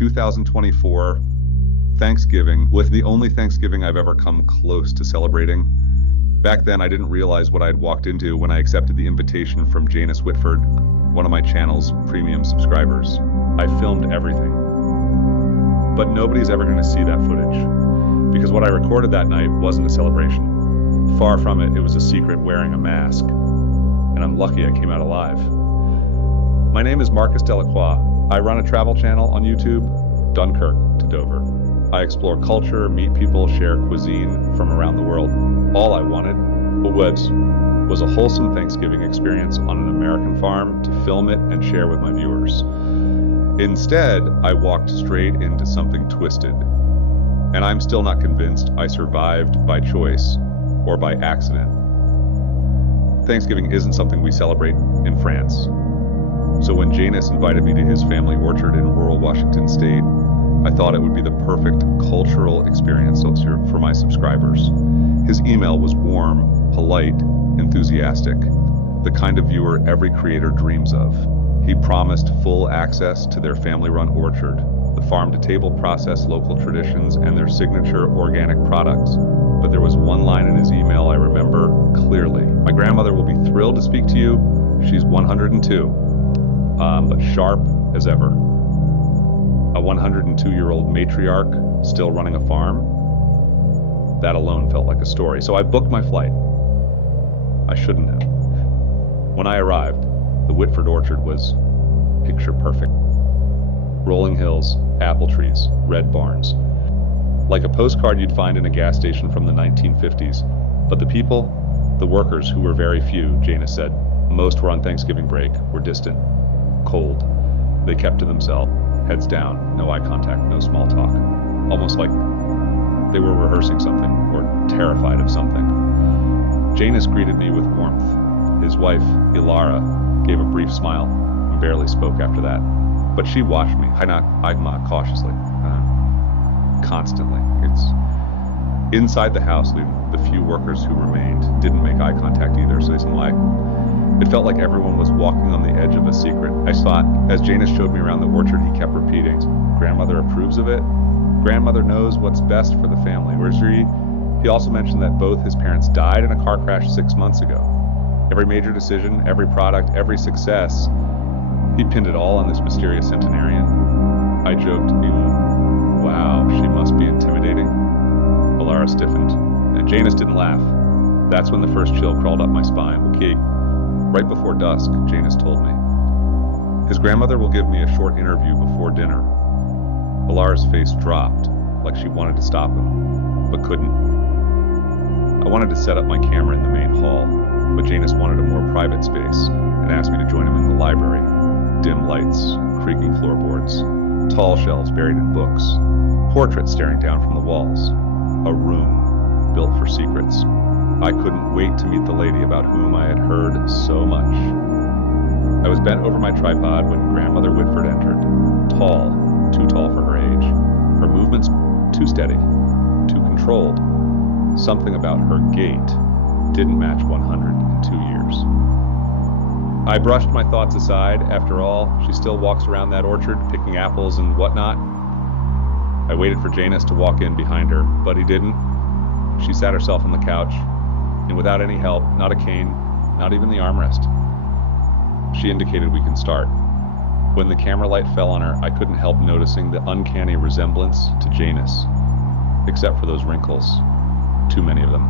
2024 Thanksgiving was the only Thanksgiving I've ever come close to celebrating. Back then, I didn't realize what I'd walked into when I accepted the invitation from Janice Whitford, one of my channel's premium subscribers. I filmed everything. But nobody's ever going to see that footage, because what I recorded that night wasn't a celebration. Far from it, it was a secret wearing a mask. And I'm lucky I came out alive. My name is Marcus Delacroix. I run a travel channel on YouTube, Dunkirk to Dover. I explore culture, meet people, share cuisine from around the world. All I wanted was a wholesome Thanksgiving experience on an American farm to film it and share with my viewers. Instead, I walked straight into something twisted. And I'm still not convinced I survived by choice or by accident. Thanksgiving isn't something we celebrate in France. So when Janus invited me to his family orchard in rural Washington state, I thought it would be the perfect cultural experience for my subscribers. His email was warm, polite, enthusiastic, the kind of viewer every creator dreams of. He promised full access to their family-run orchard, the farm-to-table process, local traditions, and their signature organic products. But there was one line in his email I remember clearly. My grandmother will be thrilled to speak to you. She's 102, but sharp as ever. A 102-year-old matriarch still running a farm. That alone felt like a story. So I booked my flight. I shouldn't have. When I arrived, the Whitford orchard was picture perfect. Rolling hills, apple trees, red barns. Like a postcard you'd find in a gas station from the 1950s. But the people, the workers, who were very few, Janus said, most were on Thanksgiving break, were distant, cold. They kept to themselves, heads down, no eye contact, no small talk. Almost like they were rehearsing something or terrified of something. Janus greeted me with warmth. His wife, Ilara, gave a brief smile and barely spoke after that. But she watched me, cautiously, constantly. It's inside the house, the few workers who remained didn't make eye contact either, so they said why. It felt like everyone was walking on the edge of a secret. I thought, as Janus showed me around the orchard, he kept repeating, grandmother approves of it. Grandmother knows what's best for the family. He also mentioned that both his parents died in a car crash 6 months ago. Every major decision, every product, every success, he pinned it all on this mysterious centenarian. I joked, wow, she must be intimidating. Alara stiffened, and Janus didn't laugh. That's when the first chill crawled up my spine. Okay. Right before dusk, Janus told me. His grandmother will give me a short interview before dinner. Alara's face dropped, like she wanted to stop him, but couldn't. I wanted to set up my camera in the main hall, but Janus wanted a more private space and asked me to join him in the library. Dim lights, creaking floorboards, tall shelves buried in books, portraits staring down from the walls. A room built for secrets. I couldn't wait to meet the lady about whom I had heard so much. I was bent over my tripod when Grandmother Whitford entered. Tall, too tall for her age. Her movements too steady, too controlled. Something about her gait didn't match 102 years. I brushed my thoughts aside. After all, she still walks around that orchard picking apples and whatnot. I waited for Janus to walk in behind her, but he didn't. She sat herself on the couch, and without any help, not a cane, not even the armrest. She indicated we can start. When the camera light fell on her, I couldn't help noticing the uncanny resemblance to Janus, except for those wrinkles. Too many of them.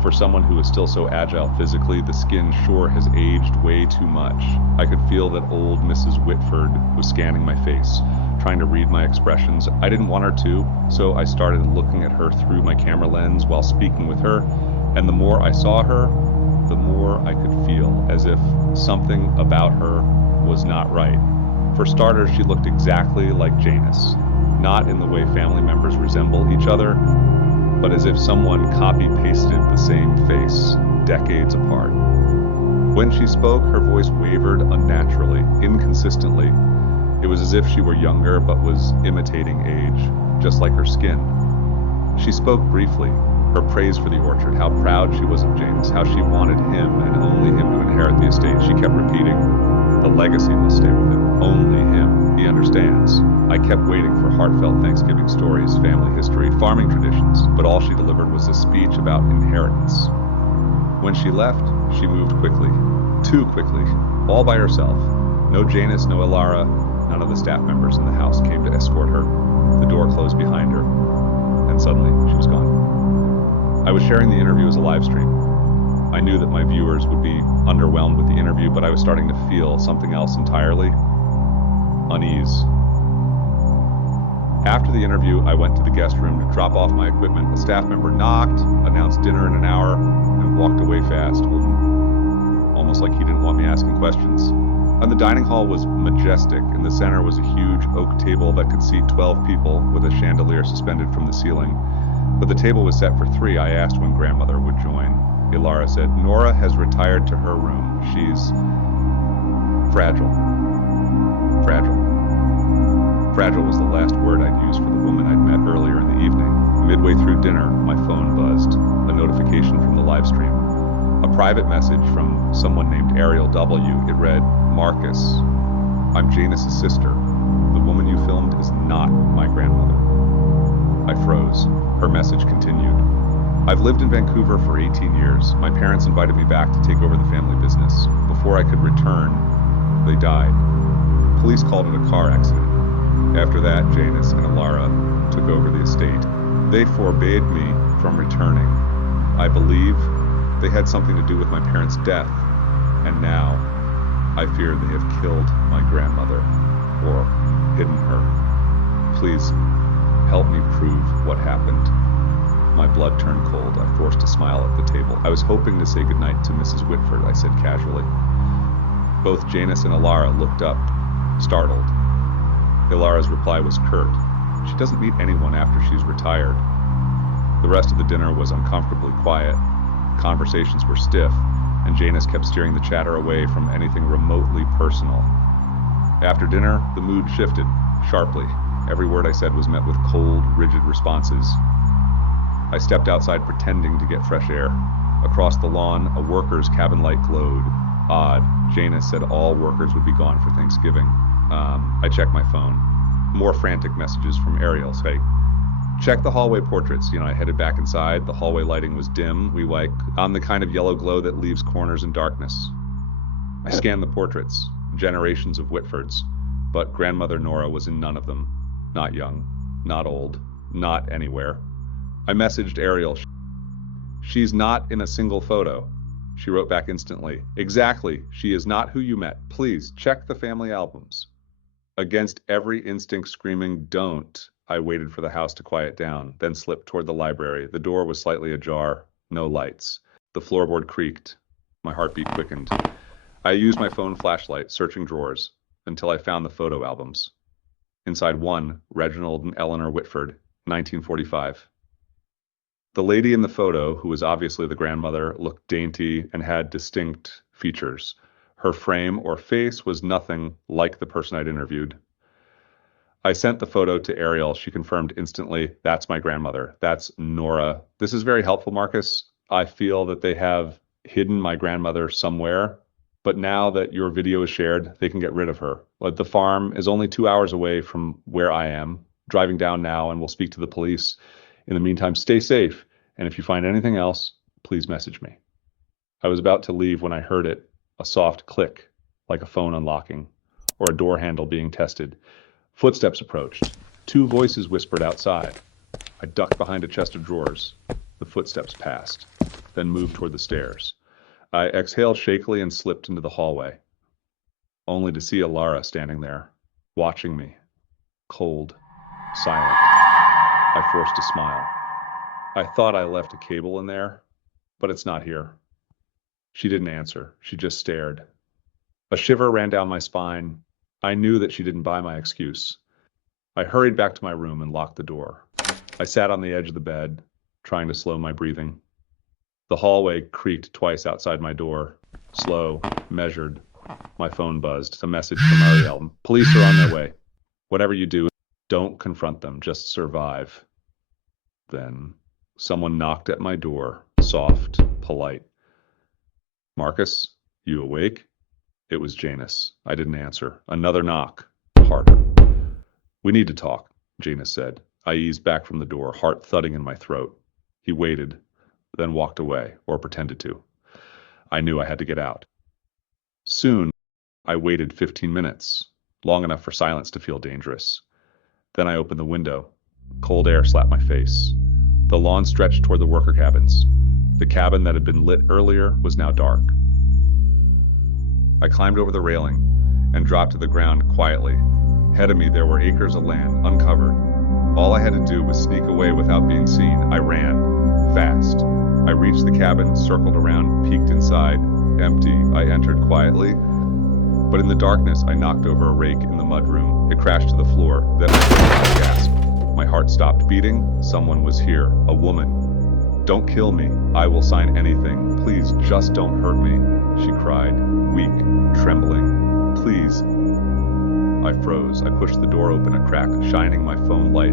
For someone who is still so agile physically, the skin sure has aged way too much. I could feel that old Mrs. Whitford was scanning my face, trying to read my expressions. I didn't want her to, so I started looking at her through my camera lens while speaking with her, and the more I saw her, the more I could feel as if something about her was not right. For starters, she looked exactly like Janus, not in the way family members resemble each other, but as if someone copy-pasted the same face, decades apart. When she spoke, her voice wavered unnaturally, inconsistently. It was as if she were younger but was imitating age, just like her skin. She spoke briefly, Her praise for the orchard, how proud she was of Janus, how she wanted him and only him to inherit the estate. She kept repeating, the legacy must stay with him. Only him. He understands. I kept waiting for heartfelt Thanksgiving stories, family history, farming traditions, but all she delivered was a speech about inheritance. When she left, she moved quickly. Too quickly. All by herself. No Janus, no Ilara. None of the staff members in the house came to escort her. The door closed behind her, and suddenly she was gone. I was sharing the interview as a live stream. I knew that my viewers would be underwhelmed with the interview, but I was starting to feel something else entirely. Unease. After the interview, I went to the guest room to drop off my equipment. A staff member knocked, announced dinner in an hour, and walked away fast, almost like he didn't want me asking questions. And the dining hall was majestic. In the center was a huge oak table that could seat 12 people with a chandelier suspended from the ceiling. But the table was set for 3. I asked when grandmother would join. Ilara said, Nora has retired to her room. She's fragile. Fragile. Fragile was the last word I'd used for the woman I'd met earlier in the evening. Midway through dinner, my phone buzzed. A notification from the live stream. A private message from someone named Ariel W. It read, Marcus, I'm Janus' sister. The woman you filmed is not my grandmother. I froze. Her message continued. I've lived in Vancouver for 18 years. My parents invited me back to take over the family business. Before I could return, they died. Police called it a car accident. After that, Janus and Ilara took over the estate. They forbade me from returning. I believe they had something to do with my parents' death, and now I fear they have killed my grandmother or hidden her. Please help me prove what happened. My blood turned cold. I forced a smile at the table. I was hoping to say goodnight to Mrs. Whitford, I said casually. Both Janus and Ilara looked up, startled. Ilara's reply was curt. She doesn't meet anyone after she's retired. The rest of the dinner was uncomfortably quiet. Conversations were stiff, and Janus kept steering the chatter away from anything remotely personal. After dinner, the mood shifted, sharply. Every word I said was met with cold, rigid responses. I stepped outside pretending to get fresh air. Across the lawn, a worker's cabin light glowed. Odd. Janus said all workers would be gone for Thanksgiving. I checked my phone. More frantic messages from Ariel. Hey, check the hallway portraits. I headed back inside. The hallway lighting was dim. On the kind of yellow glow that leaves corners in darkness. I scanned the portraits. Generations of Whitfords. But grandmother Nora was in none of them. Not young. Not old. Not anywhere. I messaged Ariel. She's not in a single photo. She wrote back instantly. Exactly. She is not who you met. Please check the family albums. Against every instinct screaming, don't, I waited for the house to quiet down, then slipped toward the library. The door was slightly ajar. No lights. The floorboard creaked. My heartbeat quickened. I used my phone flashlight, searching drawers, until I found the photo albums. Inside one, Reginald and Eleanor Whitford, 1945. The lady in the photo, who was obviously the grandmother, looked dainty and had distinct features. Her frame or face was nothing like the person I'd interviewed. I sent the photo to Ariel. She confirmed instantly, that's my grandmother. That's Nora. This is very helpful, Marcus. I feel that they have hidden my grandmother somewhere, but now that your video is shared, they can get rid of her. The farm is only 2 hours away from where I am. Driving down now, and we'll speak to the police. In the meantime, stay safe, and if you find anything else, please message me. I was about to leave when I heard it, a soft click, like a phone unlocking, or a door handle being tested. Footsteps approached. 2 voices whispered outside. I ducked behind a chest of drawers. The footsteps passed, then moved toward the stairs. I exhaled shakily and slipped into the hallway, only to see Ilara standing there, watching me, cold, silent. I forced a smile. I thought I left a cable in there, but it's not here. She didn't answer. She just stared. A shiver ran down my spine. I knew that she didn't buy my excuse. I hurried back to my room and locked the door. I sat on the edge of the bed, trying to slow my breathing. The hallway creaked twice outside my door. Slow, measured. My phone buzzed. A message from Ariel. Police are on their way. Whatever you do, don't confront them. Just survive. Then Someone knocked at my door, soft, polite. Marcus, you awake? It was Janus. I didn't answer. Another knock, harder. We need to talk, Janus said. I eased back from the door, heart thudding in my throat. He waited, then walked away, or pretended to. I knew I had to get out. Soon, I waited 15 minutes, long enough for silence to feel dangerous. Then I opened the window. Cold air slapped my face. The lawn stretched toward the worker cabins. The cabin that had been lit earlier was now dark. I climbed over the railing and dropped to the ground quietly. Ahead of me there were acres of land, uncovered. All I had to do was sneak away without being seen. I ran, fast. I reached the cabin, circled around, peeked inside. Empty. I entered quietly. But in the darkness, I knocked over a rake in the mudroom. It crashed to the floor. Then I heard a gasp. My heart stopped beating. Someone was here. A woman. Don't kill me. I will sign anything. Please, just don't hurt me, she cried, weak, trembling. Please. I froze. I pushed the door open a crack, shining my phone light.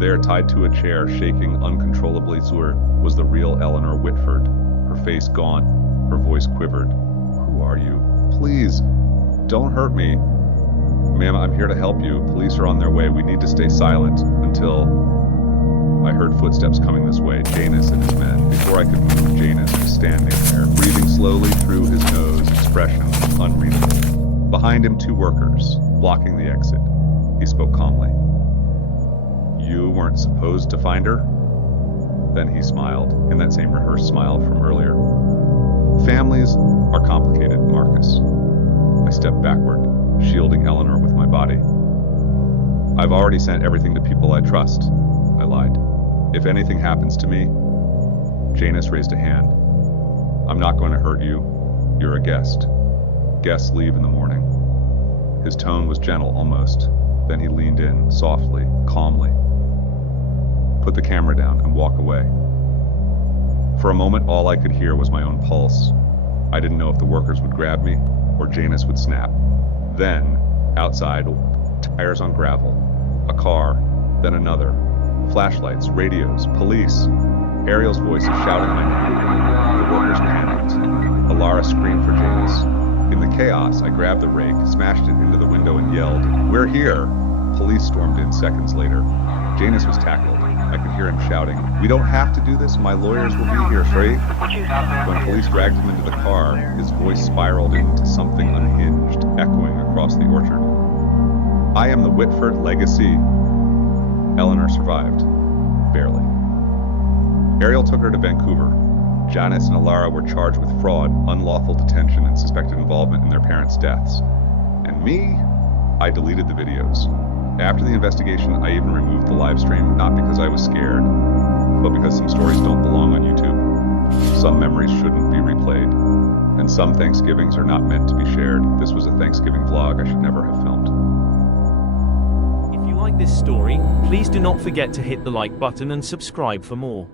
There, tied to a chair, shaking uncontrollably, was the real Eleanor Whitford. Her face gaunt. Her voice quivered. Who are you? Please, don't hurt me. Ma'am, I'm here to help you. Police are on their way. We need to stay silent until... I heard footsteps coming this way, Janus and his men. Before I could move, Janus was standing there, breathing slowly through his nose, expression unreadable. Behind him, 2 workers, blocking the exit. He spoke calmly. You weren't supposed to find her? Then he smiled, in that same rehearsed smile from earlier. Families are complicated, Marcus. I stepped backward, shielding Eleanor with my body. I've already sent everything to people I trust, I lied. If anything happens to me... Janus raised a hand. I'm not going to hurt you. You're a guest. Guests leave in the morning. His tone was gentle, almost. Then he leaned in, softly, calmly. Put the camera down and walk away. For a moment, all I could hear was my own pulse. I didn't know if the workers would grab me or Janus would snap. Then, outside, tires on gravel, a car, then another. Flashlights, radios, police. Ariel's voice shouting my name. The workers panicked. Alara screamed for Janus. In the chaos, I grabbed the rake, smashed it into the window and yelled, "We're here!" Police stormed in seconds later. Janus was tackled. I could hear him shouting, "We don't have to do this, my lawyers will be here, Frey." When police dragged him into the car, his voice spiraled into something unhinged, echoing across the orchard. I am the Whitford legacy. Eleanor survived. Barely. Ariel took her to Vancouver. Janus and Alara were charged with fraud, unlawful detention, and suspected involvement in their parents' deaths. And me? I deleted the videos. After the investigation, I even removed the live stream, not because I was scared, but because some stories don't belong on YouTube. Some memories shouldn't be replayed. And some Thanksgivings are not meant to be shared. This was a Thanksgiving vlog I should never have filmed. If you like this story, please do not forget to hit the like button and subscribe for more.